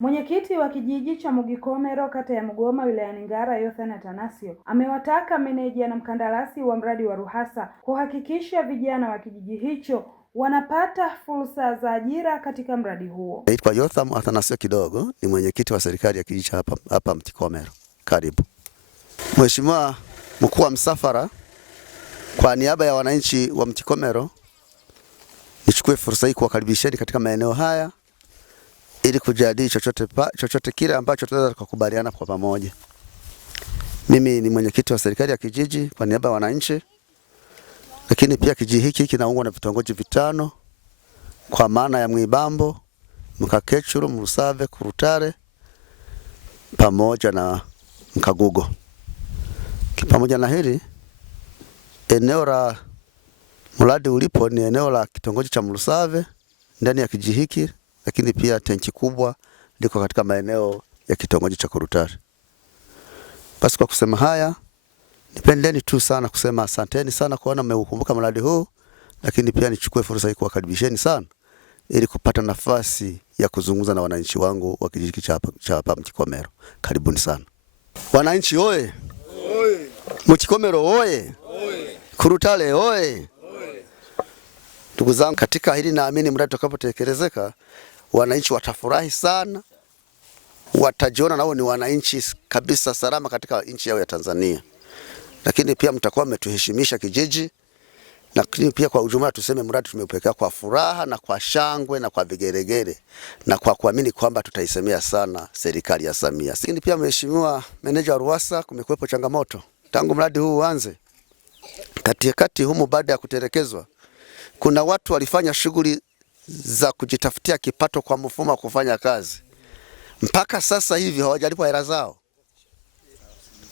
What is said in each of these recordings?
Mwenyekiti wa kijiji cha Mugikomero kata ya Mugoma wilayani Ngara Yothan Atanasio amewataka meneja na mkandarasi wa mradi wa RUWASA kuhakikisha vijana wa kijiji hicho wanapata fursa za ajira katika mradi huo. Naitwa Yothan Atanasio kidogo, ni mwenyekiti wa serikali ya kijiji hapa Mugikomero. Karibu. Mheshimiwa mkuu wa msafara, kwa niaba ya wananchi wa Mugikomero nichukue fursa hii kuwakaribisheni katika maeneo haya ili kujadili chochote kile ambacho tunaweza kukubaliana kwa pamoja. Mimi ni mwenyekiti wa serikali ya kijiji kwa niaba ya wananchi, lakini pia kijiji hiki kinaungwa na vitongoji vitano kwa maana ya Mwibambo, Mkakechuru, Mrusave, Kurutare pamoja na Mkagugo. Pamoja na hili, eneo la mradi ulipo ni eneo la kitongoji cha Mrusave ndani ya kijiji hiki, lakini pia tenki kubwa liko katika maeneo ya kitongoji cha Kurutare. Basi kwa kusema haya, nipendeni tu sana kusema asanteni sana kuona mmeukumbuka mradi huu, lakini pia nichukue fursa hii kuwakaribisheni sana ili kupata nafasi ya kuzungumza na wananchi wangu wa kijiji cha hapa Mugikomero. Karibuni sana. Wananchi oye! Oye! Mugikomero oye! Oye! Kurutare oye! Ndugu zangu, katika hili naamini mradi utakapotekelezeka wananchi watafurahi sana, watajiona nao ni wananchi kabisa salama katika nchi yao ya Tanzania. Lakini pia mtakuwa mmetuheshimisha kijiji, lakini pia kwa ujumla tuseme mradi tumeupeleka kwa furaha na kwa shangwe na kwa vigeregere na kwa kuamini kwamba tutaisemea sana serikali ya Samia. Lakini pia Mheshimiwa meneja wa RUWASA, kumekuwepo changamoto tangu mradi huu uanze. Katikati humu baada ya kutelekezwa, kuna watu walifanya shughuli za kujitafutia kipato kwa mfumo wa kufanya kazi. Mpaka sasa hivi hawajalipwa hela zao.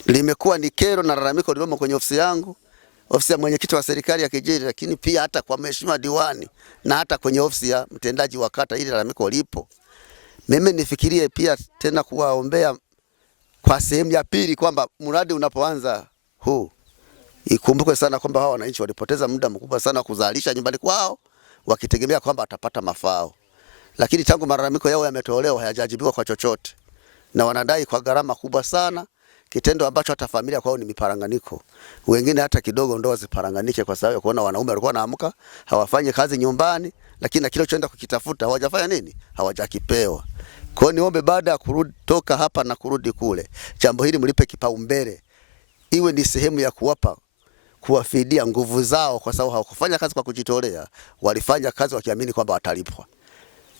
Limekuwa ni kero na lalamiko lilomo kwenye ofisi yangu, ofisi ya mwenyekiti wa serikali ya kijiji, lakini pia hata kwa mheshimiwa diwani na hata kwenye ofisi ya mtendaji wa kata, ili lalamiko lipo. Mimi nifikirie pia tena kuwaombea kwa sehemu ya pili kwamba mradi unapoanza huu ikumbukwe sana kwamba hao wananchi walipoteza muda mkubwa sana kuzalisha nyumbani kwao wakitegemea kwamba atapata mafao. Lakini tangu malalamiko yao yametolewa hayajajibiwa kwa chochote. Na wanadai kwa gharama kubwa sana, kitendo ambacho hata familia kwao ni miparanganiko. Wengine hata kidogo ndoa ziparanganike kwa sababu ya kuona wanaume walikuwa wanaamka hawafanyi kazi nyumbani, lakini na kile choenda kukitafuta hawajafanya nini? Hawajakipewa. Kwa hiyo niombe baada ya kutoka hapa na kurudi kule, jambo hili mlipe kipaumbele. Iwe ni sehemu ya kuwafidia nguvu zao, kwa sababu hawakufanya kazi kwa kujitolea, walifanya kazi wakiamini kwamba watalipwa.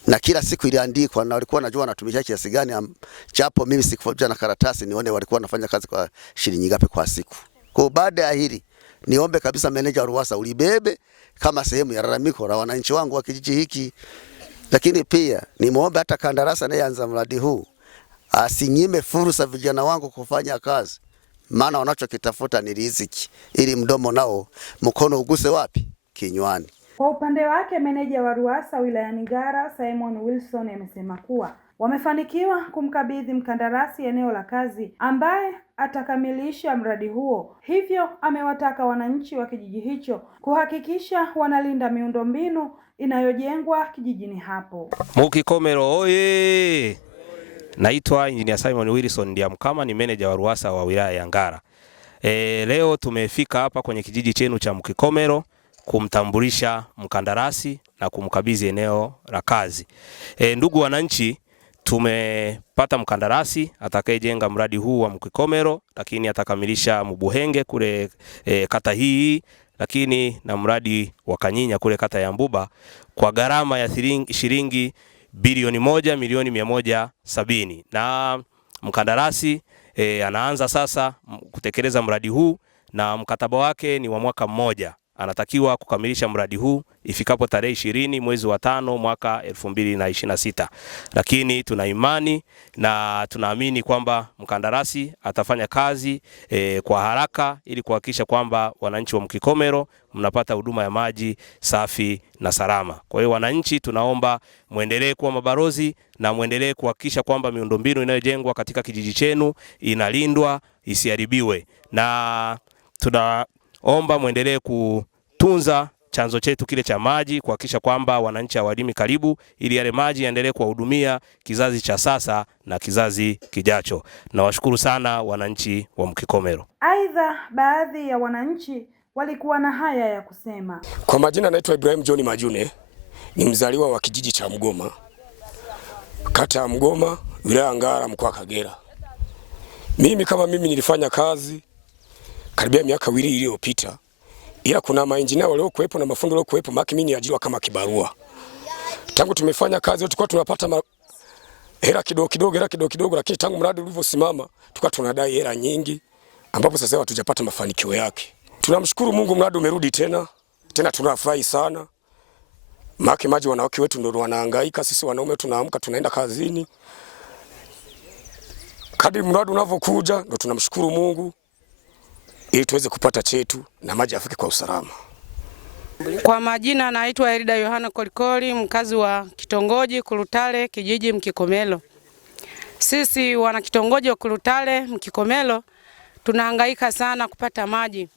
Na kila siku iliandikwa na walikuwa wanajua wanatumia kiasi gani, japo mimi sikufuatilia na karatasi nione walikuwa wanafanya kazi kwa shilingi ngapi kwa siku. Kwa baada ya hili niombe kabisa meneja wa RUWASA ulibebe kama sehemu ya lalamiko la wananchi wangu wa kijiji hiki. Lakini pia nimuombe hata kandarasi anayeanza mradi huu asinyime fursa vijana wangu kufanya kazi, maana wanachokitafuta ni riziki, ili mdomo nao mkono uguse wapi? Kinywani. Kwa upande wake meneja wa RUWASA wilayani Ngara Simon Wilson amesema kuwa wamefanikiwa kumkabidhi mkandarasi eneo la kazi ambaye atakamilisha mradi huo. Hivyo amewataka wananchi wa kijiji hicho kuhakikisha wanalinda miundombinu inayojengwa kijijini hapo. Mugikomero oye! Naitwa Engineer Simon Wilson Ndiamkama, ni meneja wa RUWASA wa wilaya ya Ngara. Leo tumefika hapa kwenye kijiji chenu cha Mugikomero kumtambulisha mkandarasi na kumkabidhi eneo la kazi. Ndugu wananchi, tumepata mkandarasi atakayejenga mradi huu wa Mugikomero, lakini atakamilisha Mubuhenge kule kata hii, lakini na mradi wa Kanyinya kule kata ya Mbuba kwa gharama ya shilingi bilioni 1,170,000. Na mkandarasi anaanza sasa kutekeleza mradi huu na mkataba wake ni wa mwaka mmoja. Anatakiwa kukamilisha mradi huu ifikapo tarehe 20 mwezi wa 5 mwaka 2026. Lakini tuna imani na tunaamini kwamba mkandarasi atafanya kazi kwa haraka ili kuhakikisha kwamba wananchi wa Mugikomero mnapata huduma ya maji safi na salama. Kwa hiyo wananchi, tunaomba muendelee kuwa mabalozi na muendelee kuhakikisha kwamba miundombinu inayojengwa katika kijiji chenu inalindwa isiharibiwe, na tunaomba muendelee kutunza chanzo chetu kile cha maji, kuhakikisha kwamba wananchi hawalimi karibu, ili yale maji yaendelee kuwahudumia kizazi cha sasa na kizazi kijacho. Nawashukuru sana wananchi wa Mkikomero. Aidha, baadhi ya wananchi walikuwa na haya ya kusema. Kwa majina naitwa Ibrahim John Majune, ni mzaliwa wa kijiji cha Mgoma, kata ya Mgoma, wilaya Ngara, mkoa wa Kagera. Kama mimi nilifanya kazi karibia miaka 2 iliyopita, ila kuna mainjinia waliokuwepo na mafundi waliokuwepo, maki mimi niajiriwa kama kibarua. Tangu tumefanya kazi tulikuwa tunapata hela kidogo, lakini tangu mradi ulivyosimama tulikuwa tunadai hela nyingi, ambapo sasa hatujapata mafanikio yake. Tunamshukuru Mungu, mradi umerudi tena tunafurahi sana. Maji wanawake wetu ndio wanahangaika, sisi wanaume tunaamka tunaenda kazini. Kadri mradi unavyokuja ndio tunamshukuru Mungu ili tuweze kupata chetu na maji afike kwa usalama. Kwa majina naitwa Elida Yohana Kolikoli, mkazi wa kitongoji Kulutale, kijiji Mkikomero. Sisi wana kitongoji wa Kulutale, Mkikomero tunahangaika sana kupata maji.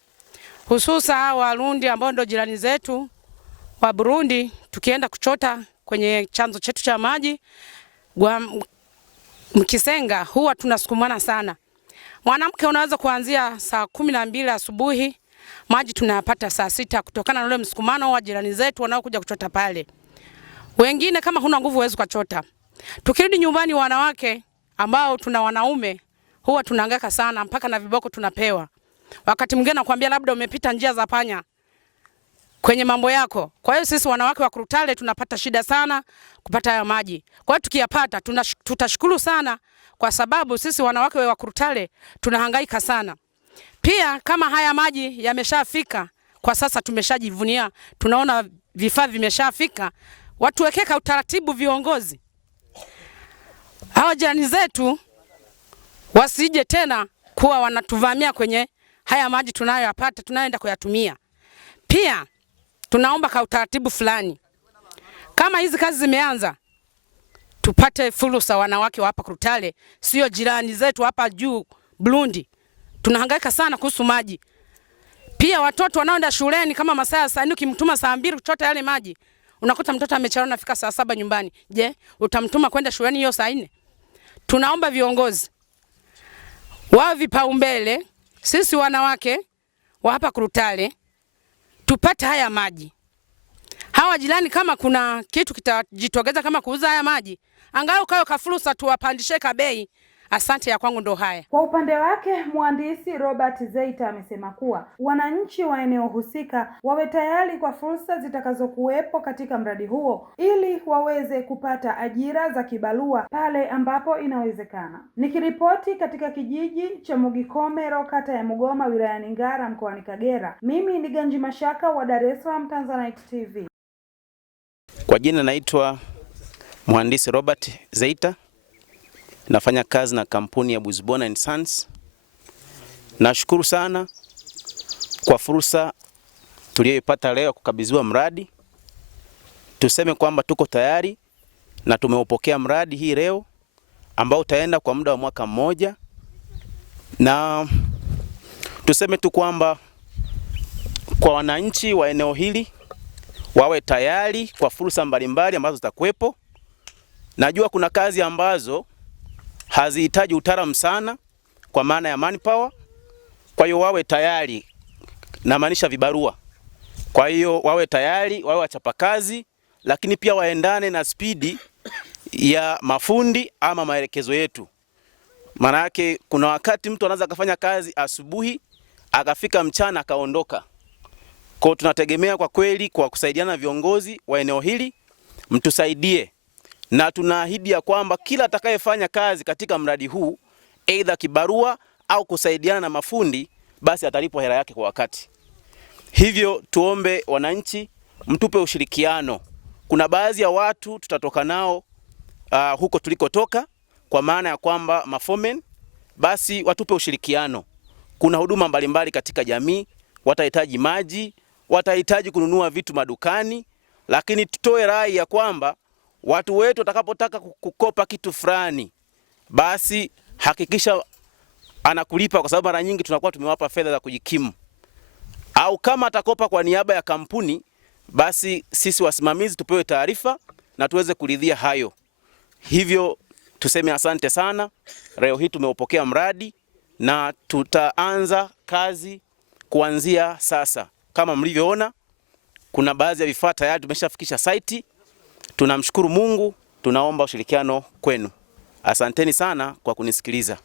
Hususa Warundi ambao ndio jirani zetu wa Burundi, tukienda kuchota kwenye chanzo chetu cha maji Mkisenga huwa tunasukumana sana. Mwanamke unaweza kuanzia saa 12 asubuhi, maji tunayapata saa 6 kutokana na ule msukumano wa jirani zetu wanaokuja kuchota pale. Wengine kama huna nguvu huwezi kuchota. Tukirudi nyumbani, wanawake ambao tuna wanaume huwa tunahangaika sana, mpaka na viboko tunapewa. Wakati mwingine nakwambia labda umepita njia za panya kwenye mambo yako. Kwa hiyo sisi wanawake wa Kulutale tunapata shida sana kupata haya maji. Kwa hiyo tukiyapata tutashukuru sana, kwa sababu sisi wanawake wa Kulutale tunahangaika sana. Pia kama haya maji yameshafika, kwa sasa tumeshajivunia, tunaona vifaa vimeshafika, watu wekeka utaratibu, viongozi hawa jirani zetu wasije tena kuwa wanatuvamia kwenye haya maji tunayoyapata, tunaenda kuyatumia. Pia tunaomba kwa utaratibu fulani, kama hizi kazi zimeanza, tupate fursa wanawake wa hapa Kulutale, sio jirani zetu hapa juu Burundi. Tunahangaika sana kuhusu maji. Pia watoto wanaoenda shuleni kama masaa saa 4, ukimtuma saa 2 kuchota yale maji, unakuta mtoto amechelewa nafika saa 7 nyumbani. Je, utamtuma kwenda shuleni hiyo saa 4? Tunaomba viongozi wao vipaumbele, sisi wanawake wa hapa Kulutale tupate haya maji. Hawa jirani kama kuna kitu kitajitokeza kama kuuza haya maji, angalau kayo kafursa tuwapandishe bei. Asante, ya kwangu ndo haya. Kwa upande wake, mhandisi Robert Zeita amesema kuwa wananchi wa eneo husika wawe tayari kwa fursa zitakazokuwepo katika mradi huo ili waweze kupata ajira za kibarua pale ambapo inawezekana. Nikiripoti katika kijiji cha Mkikomero, kata ya Mgoma, wilayani Ngara, mkoani Kagera, mimi ni Ganji Mashaka wa Dar es Salaam, Tanzanite TV. Kwa jina naitwa mhandisi Robert Zeita. Nafanya kazi na kampuni ya Buzibona & Sons. Nashukuru sana kwa fursa tuliyoipata leo kukabidhiwa mradi. Tuseme kwamba tuko tayari na tumeupokea mradi hii leo ambao utaenda kwa muda wa mwaka mmoja, na tuseme tu kwamba kwa wananchi wa eneo hili wawe tayari kwa fursa mbalimbali ambazo zitakuwepo. Najua kuna kazi ambazo hazihitaji utaalamu sana kwa maana ya manpower. Kwa hiyo wawe tayari, na maanisha vibarua. Kwa hiyo wawe tayari, wawe wachapakazi, lakini pia waendane na spidi ya mafundi ama maelekezo yetu. Maana yake kuna wakati mtu anaweza kufanya kazi asubuhi akafika mchana akaondoka. Kwa tunategemea kwa kweli kwa kusaidiana na viongozi wa eneo hili mtusaidie, na tunaahidi ya kwamba kila atakayefanya kazi katika mradi huu, aidha kibarua au kusaidiana na mafundi, basi atalipwa hela yake kwa wakati. Hivyo tuombe wananchi mtupe ushirikiano. Kuna baadhi ya watu tutatoka nao huko tulikotoka, kwa maana ya kwamba mafomen, basi watupe ushirikiano. Kuna huduma mbalimbali katika jamii, watahitaji maji, watahitaji kununua vitu madukani, lakini tutoe rai ya kwamba watu wetu watakapotaka kukopa kitu fulani, basi hakikisha anakulipa, kwa sababu mara nyingi tunakuwa tumewapa fedha za kujikimu. Au kama atakopa kwa niaba ya kampuni, basi sisi wasimamizi tupewe taarifa na tuweze kuridhia hayo. Hivyo tuseme asante sana. Leo hii tumeupokea mradi na tutaanza kazi kuanzia sasa. Kama mlivyoona, kuna baadhi ya vifaa tayari tumeshafikisha site. Tunamshukuru Mungu, tunaomba ushirikiano kwenu. Asanteni sana kwa kunisikiliza.